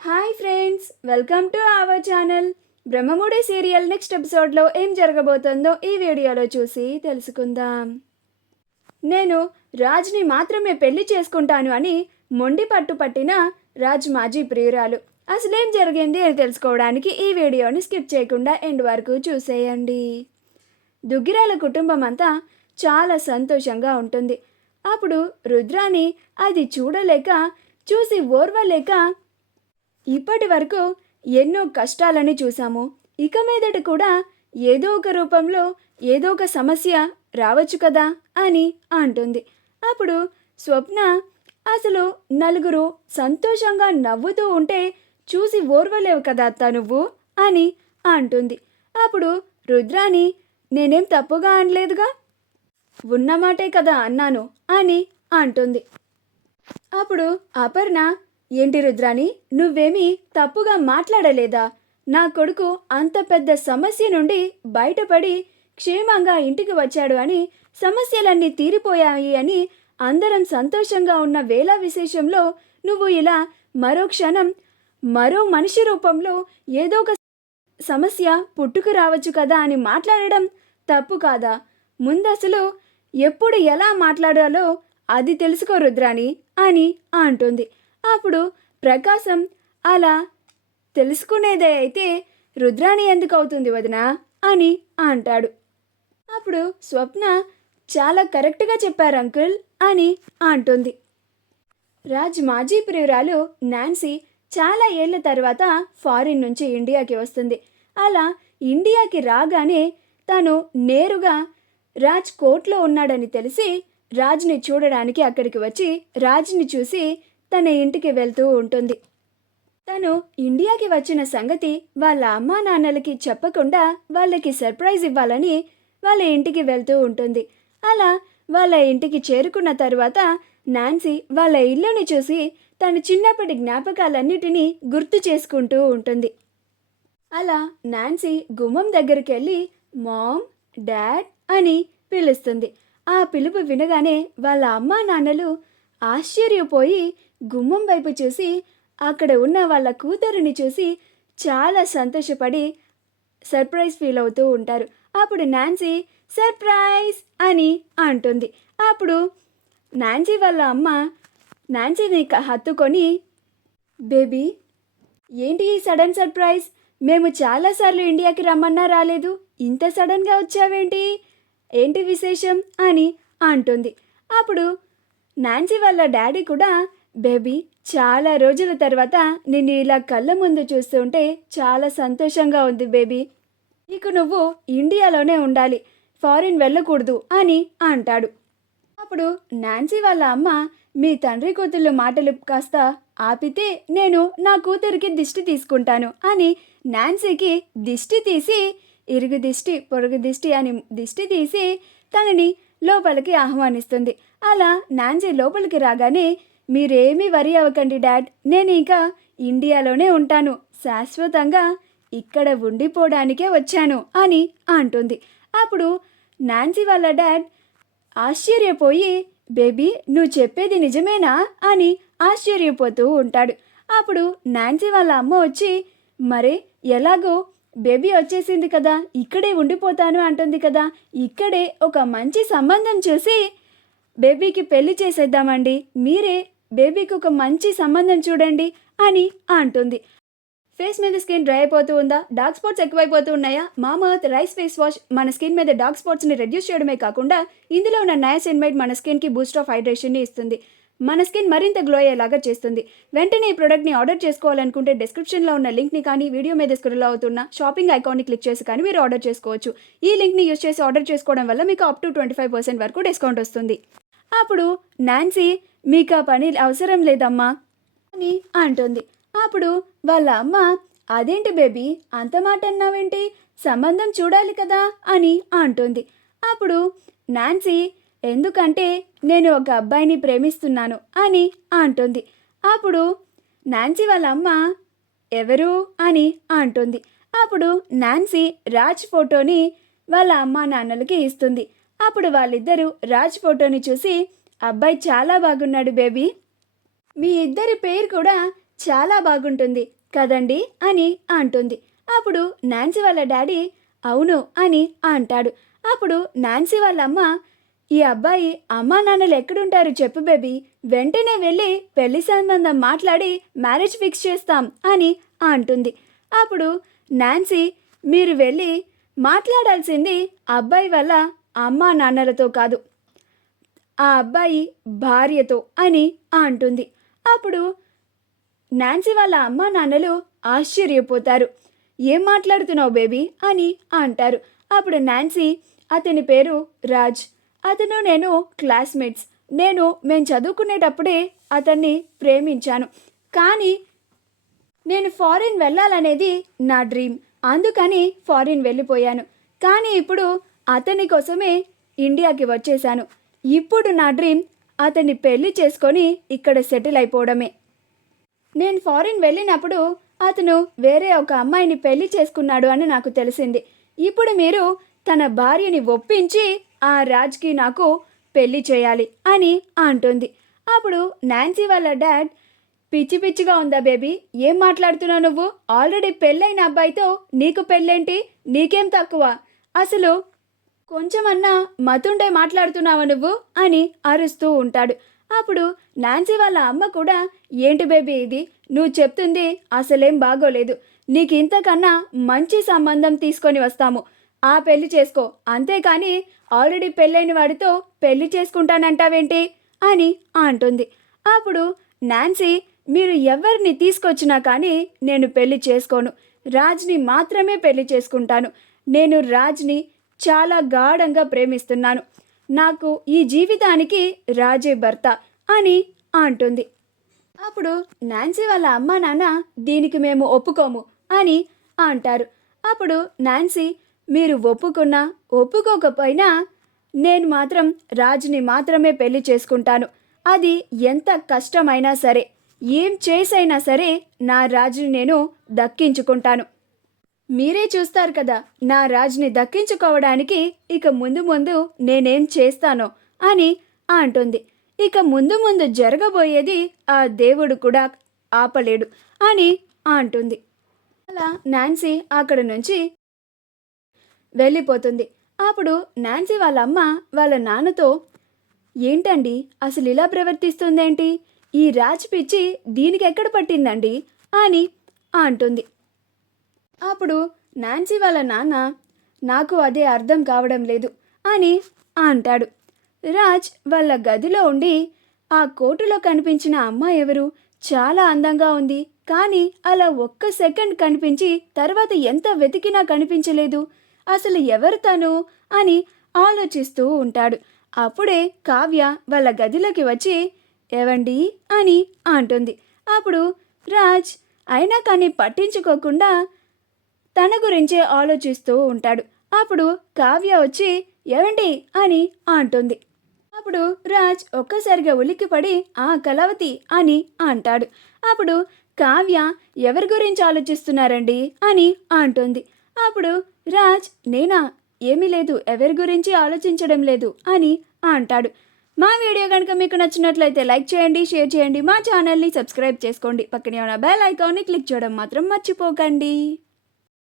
Hi friends, welcome to our channel. Brahmamudi serial next ఎపిసోడ్లో ఏం జరగబోతుందో ఈ వీడియోలో చూసి తెలుసుకుందాం. నేను రాజ్ని మాత్రమే పెళ్లి చేసుకుంటాను అని మొండి పట్టు పట్టిన రాజ్ మాజీ ప్రియురాలు. అసలేం జరిగింది అని తెలుసుకోవడానికి ఈ వీడియోని స్కిప్ చేయకుండా ఎండ్ వరకు చూసేయండి. దుగ్గిరాల కుటుంబం అంతా చాలా సంతోషంగా ఉంటుంది. అప్పుడు రుద్రాని అది చూడలేక చూసి ఓర్వలేక, ఇప్పటి వరకు ఎన్నో కష్టాలని చూసాము, ఇక మీదట కూడా ఏదో ఒక రూపంలో ఏదో ఒక సమస్య రావచ్చు కదా అని అంటుంది. అప్పుడు స్వప్న, అసలు నలుగురు సంతోషంగా నవ్వుతూ ఉంటే చూసి ఓర్వలేవు కదా అత్త నువ్వు అని అంటుంది. అప్పుడు రుద్రాని, నేనేం తప్పుగా అనలేదుగా, ఉన్నమాటే కదా అన్నాను అని అంటుంది. అప్పుడు అపర్ణ, ఏంటి రుద్రాని, నువ్వేమీ తప్పుగా మాట్లాడలేదా? నా కొడుకు అంత పెద్ద సమస్య నుండి బయటపడి క్షేమంగా ఇంటికి వచ్చాడు అని, సమస్యలన్నీ తీరిపోయాయి అని అందరం సంతోషంగా ఉన్న వేళ విశేషంలో నువ్వు ఇలా మరో క్షణం మరో మనిషి రూపంలో ఏదో ఒక సమస్య పుట్టుకు రావచ్చు కదా అని మాట్లాడడం తప్పు కాదా? ముందసలు ఎప్పుడు ఎలా మాట్లాడాలో అది తెలుసుకో రుద్రాని అని అంటుంది. అప్పుడు ప్రకాశం, అలా తెలుసుకునేదే అయితే రుద్రాని ఎందుకు అవుతుంది వదినా అని అంటాడు. అప్పుడు స్వప్న, చాలా కరెక్ట్గా చెప్పారు అంకుల్ అని అంటుంది. రాజ్ మాజీ ప్రియురాలు నాన్సీ చాలా ఏళ్ల తర్వాత ఫారిన్ నుంచి ఇండియాకి వస్తుంది. అలా ఇండియాకి రాగానే తను నేరుగా రాజ్ కోర్టులో ఉన్నాడని తెలిసి రాజ్ని చూడడానికి అక్కడికి వచ్చి రాజ్ని చూసి తన ఇంటికి వెళ్తూ ఉంటుంది. తను ఇండియాకి వచ్చిన సంగతి వాళ్ళ అమ్మా నాన్నలకి చెప్పకుండా వాళ్ళకి సర్ప్రైజ్ ఇవ్వాలని వాళ్ళ ఇంటికి వెళ్తూ ఉంటుంది. అలా వాళ్ళ ఇంటికి చేరుకున్న తర్వాత నాన్సీ వాళ్ళ ఇల్లుని చూసి తన చిన్నప్పటి జ్ఞాపకాలన్నిటినీ గుర్తు చేసుకుంటూ ఉంటుంది. అలా నాన్సీ గుమ్మం దగ్గరికి వెళ్ళి మామ్, డాడ్ అని పిలుస్తుంది. ఆ పిలుపు వినగానే వాళ్ళ అమ్మా నాన్నలు ఆశ్చర్యపోయి గుమ్మం వైపు చూసి అక్కడ ఉన్న వాళ్ళ కూతురిని చూసి చాలా సంతోషపడి సర్ప్రైజ్ ఫీల్ అవుతూ ఉంటారు. అప్పుడు నాన్సీ సర్ప్రైజ్ అని అంటుంది. అప్పుడు నాన్సీ వాళ్ళ అమ్మ నాన్సీని హత్తుకొని, బేబీ, ఏంటి ఈ సడన్ సర్ప్రైజ్? మేము చాలాసార్లు ఇండియాకి రమ్మన్నా రాలేదు, ఇంత సడన్గా వచ్చావేంటి, ఏంటి విశేషం అని అంటుంది. అప్పుడు నాన్సీ వాళ్ళ డాడీ కూడా, బేబీ, చాలా రోజుల తర్వాత నిన్ను ఇలా కళ్ళ ముందు చూస్తుంటే చాలా సంతోషంగా ఉంది బేబీ, నీకు నువ్వు ఇండియాలోనే ఉండాలి, ఫారిన్ వెళ్ళకూడదు అని అంటాడు. అప్పుడు నాన్సీ వాళ్ళ అమ్మ, మీ తండ్రి కూతుళ్ళు మాటలు కాస్త ఆపితే నేను నా కూతురికి దిష్టి తీసుకుంటాను అని నాన్సీకి దిష్టి తీసి, ఇరుగు దిష్టి పొరుగు దిష్టి అని దిష్టి తీసి తనని లోపలికి ఆహ్వానిస్తుంది. అలా నాన్సీ లోపలికి రాగానే, మీరేమీ వరి అవ్వకండి డాడ్, నేను ఇంకా ఇండియాలోనే ఉంటాను, శాశ్వతంగా ఇక్కడ ఉండిపోవడానికే వచ్చాను అని అంటుంది. అప్పుడు నాన్సీ వాళ్ళ డాడ్ ఆశ్చర్యపోయి, బేబీ, నువ్వు చెప్పేది నిజమేనా అని ఆశ్చర్యపోతూ ఉంటాడు. అప్పుడు నాన్సీ వాళ్ళ అమ్మ వచ్చి, మరే ఎలాగో బేబీ వచ్చేసింది కదా, ఇక్కడే ఉండిపోతాను అంటుంది కదా, ఇక్కడే ఒక మంచి సంబంధం చూసి బేబీకి పెళ్లి చేసేద్దామండి, మీరే బేబీకి ఒక మంచి సంబంధం చూడండి అని అంటుంది. ఫేస్ మీద స్కిన్ డ్రై అయిపోతూ ఉందా, డార్క్ స్పాట్స్ ఎక్కువైపోతూ ఉన్నాయా? మామాఅర్త్ రైస్ ఫేస్ వాష్ మన స్కిన్ మీద డార్క్ స్పాట్స్ని రెడ్యూస్ చేయడమే కాకుండా ఇందులో ఉన్న నయాసినమైడ్ మన స్కిన్కి బూస్ట్ ఆఫ్ హైడ్రేషన్ని ఇస్తుంది, మన స్కిన్ మరింత గ్లో అయ్యేలాగా చేస్తుంది. వెంటనే ఈ ప్రోడక్ట్ని ఆర్డర్ చేసుకోవాలనుకుంటే డిస్క్రిప్షన్లో ఉన్న లింక్ని కానీ వీడియో మీద స్క్రోల్ అవుతున్న షాపింగ్ ఐకాన్ని క్లిక్ చేసి కానీ మీరు ఆర్డర్ చేసుకోవచ్చు. ఈ లింక్ని యూజ్ చేసి ఆర్డర్ చేసుకోవడం వల్ల మీకు అప్ టు 25% వరకు డిస్కౌంట్ వస్తుంది. అప్పుడు నాన్సీ, మీకు ఆ పని అవసరం లేదమ్మా అని అంటుంది. అప్పుడు వాళ్ళ అమ్మ, అదేంటి బేబీ, అంత మాట అన్నావేంటి, సంబంధం చూడాలి కదా అని అంటుంది. అప్పుడు నాన్సీ, ఎందుకంటే నేను ఒక అబ్బాయిని ప్రేమిస్తున్నాను అని అంటుంది. అప్పుడు నాన్సీ వాళ్ళ అమ్మ, ఎవరు అని అంటుంది. అప్పుడు నాన్సీ రాజ్ ఫోటోని వాళ్ళ అమ్మా నాన్నలకి ఇస్తుంది. అప్పుడు వాళ్ళిద్దరూ రాజ్ ఫోటోని చూసి, అబ్బాయి చాలా బాగున్నాడు బేబీ, మీ ఇద్దరి పేరు కూడా చాలా బాగుంటుంది కదండి అని అంటుంది. అప్పుడు నాన్సీ వాళ్ళ డాడీ అవును అని అంటాడు. అప్పుడు నాన్సీ వాళ్ళ అమ్మ ఈ అబ్బాయి అమ్మా నాన్నలు ఎక్కడుంటారు చెప్పు బేబీ, వెంటనే వెళ్ళి పెళ్లి సంబంధం మాట్లాడి మ్యారేజ్ ఫిక్స్ చేస్తాం అని అంటుంది. అప్పుడు నాన్సీ మీరు వెళ్ళి మాట్లాడాల్సింది అబ్బాయి వాళ్ళ అమ్మా నాన్నలతో కాదు, ఆ అబ్బాయి భార్యతో అని అంటుంది. అప్పుడు నాన్సీ వాళ్ళ అమ్మా నాన్నలు ఆశ్చర్యపోతారు. ఏం మాట్లాడుతున్నావు బేబీ అని అంటారు. అప్పుడు నాన్సీ అతని పేరు రాజ్, అతను నేను క్లాస్మేట్స్, మేము చదువుకునేటప్పుడే అతన్ని ప్రేమించాను, కానీ నేను ఫారిన్ వెళ్ళాలనేది నా డ్రీమ్, అందుకని ఫారిన్ వెళ్ళిపోయాను. కానీ ఇప్పుడు అతని కోసమే ఇండియాకి వచ్చేసాను. ఇప్పుడు నా డ్రీమ్ అతన్ని పెళ్లి చేసుకొని ఇక్కడ సెటిల్ అయిపోవడమే. నేను ఫారిన్ వెళ్ళినప్పుడు అతను వేరే ఒక అమ్మాయిని పెళ్లి చేసుకున్నాడు అని నాకు తెలిసింది. ఇప్పుడు మీరు తన భార్యని ఒప్పించి ఆ రాజ్కి నాకు పెళ్లి చేయాలి అని అంటుంది. అప్పుడు నాన్సీ వాళ్ళ డాడ్ పిచ్చి పిచ్చిగా ఉందా బేబీ, ఏం మాట్లాడుతున్నావు నువ్వు, ఆల్రెడీ పెళ్ళైన అబ్బాయితో నీకు పెళ్ళేంటి, నీకేం తక్కువ, అసలు కొంచెమన్నా మతుండే మాట్లాడుతున్నావా నువ్వు అని అరుస్తూ ఉంటాడు. అప్పుడు నాన్సీ వాళ్ళ అమ్మ కూడా ఏంటి బేబీ ఇది, నువ్వు చెప్తుంది అసలేం బాగోలేదు, నీకు ఇంతకన్నా మంచి సంబంధం తీసుకొని వస్తాము, ఆ పెళ్లి చేసుకో, అంతేకాని ఆల్రెడీ పెళ్ళైన వాడితో పెళ్లి చేసుకుంటానంటావేంటి అని అంటుంది. అప్పుడు నాన్సీ మీరు ఎవరిని తీసుకొచ్చినా కానీ నేను పెళ్లి చేసుకోను, రాజ్ని మాత్రమే పెళ్లి చేసుకుంటాను, నేను రాజ్ని చాలా గాఢంగా ప్రేమిస్తున్నాను, నాకు ఈ జీవితానికి రాజే భర్త అని అంటుంది. అప్పుడు నాన్సీ వాళ్ళ అమ్మా నాన్న దీనికి మేము ఒప్పుకోము అని అంటారు. అప్పుడు నాన్సీ మీరు ఒప్పుకున్నా ఒప్పుకోకపోయినా నేను మాత్రం రాజుని మాత్రమే పెళ్లి చేసుకుంటాను, అది ఎంత కష్టమైనా సరే, ఏం చేసైనా సరే నా రాజుని నేను దక్కించుకుంటాను, మీరే చూస్తారు కదా నా రాజుని దక్కించుకోవడానికి ఇక ముందు ముందు నేనేం చేస్తానో అని అంటుంది. ఇక ముందు ముందు జరగబోయేది ఆ దేవుడు కూడా ఆపలేడు అని అంటుంది. అలా నాన్సీ అక్కడ నుంచి వెళ్ళిపోతుంది. అప్పుడు నాన్సీ వాళ్ళ అమ్మ వాళ్ళ నాన్నతో ఏంటండి అసలు ఇలా ప్రవర్తిస్తుందేంటి, ఈ రాజ్ పిచ్చి దీనికి ఎక్కడ పట్టిందండి అని అంటుంది. అప్పుడు నాన్సీ వాళ్ళ నాన్న నాకు అదే అర్థం కావడం లేదు అని అంటాడు. రాజ్ వాళ్ళ గదిలో ఉండి ఆ కోటులో కనిపించిన అమ్మాయి ఎవరు, చాలా అందంగా ఉంది, కానీ అలా ఒక్క సెకండ్ కనిపించి తర్వాత ఎంత వెతికినా కనిపించలేదు, అసలు ఎవరు తను అని ఆలోచిస్తూ ఉంటాడు. అప్పుడే కావ్య వాళ్ళ గదిలోకి వచ్చి ఏవండి అని అంటుంది. అప్పుడు రాజ్ అయినా కానీ పట్టించుకోకుండా తన గురించే ఆలోచిస్తూ ఉంటాడు. అప్పుడు కావ్య వచ్చి ఏవండి అని అంటుంది. అప్పుడు రాజ్ ఒక్కసారిగా ఉలిక్కిపడి ఆ కలవతి అని అంటాడు. అప్పుడు కావ్య ఎవరి గురించి ఆలోచిస్తున్నారండి అని అంటుంది. అప్పుడు రాజ్ నేనా, ఏమీ లేదు, ఎవరి గురించి ఆలోచించడం లేదు అని అంటాడు. మా వీడియో కనుక మీకు నచ్చినట్లయితే లైక్ చేయండి, షేర్ చేయండి, మా ఛానల్ని సబ్స్క్రైబ్ చేసుకోండి, పక్కనే ఉన్న బెల్ ఐకాన్ని క్లిక్ చేయడం మాత్రం మర్చిపోకండి.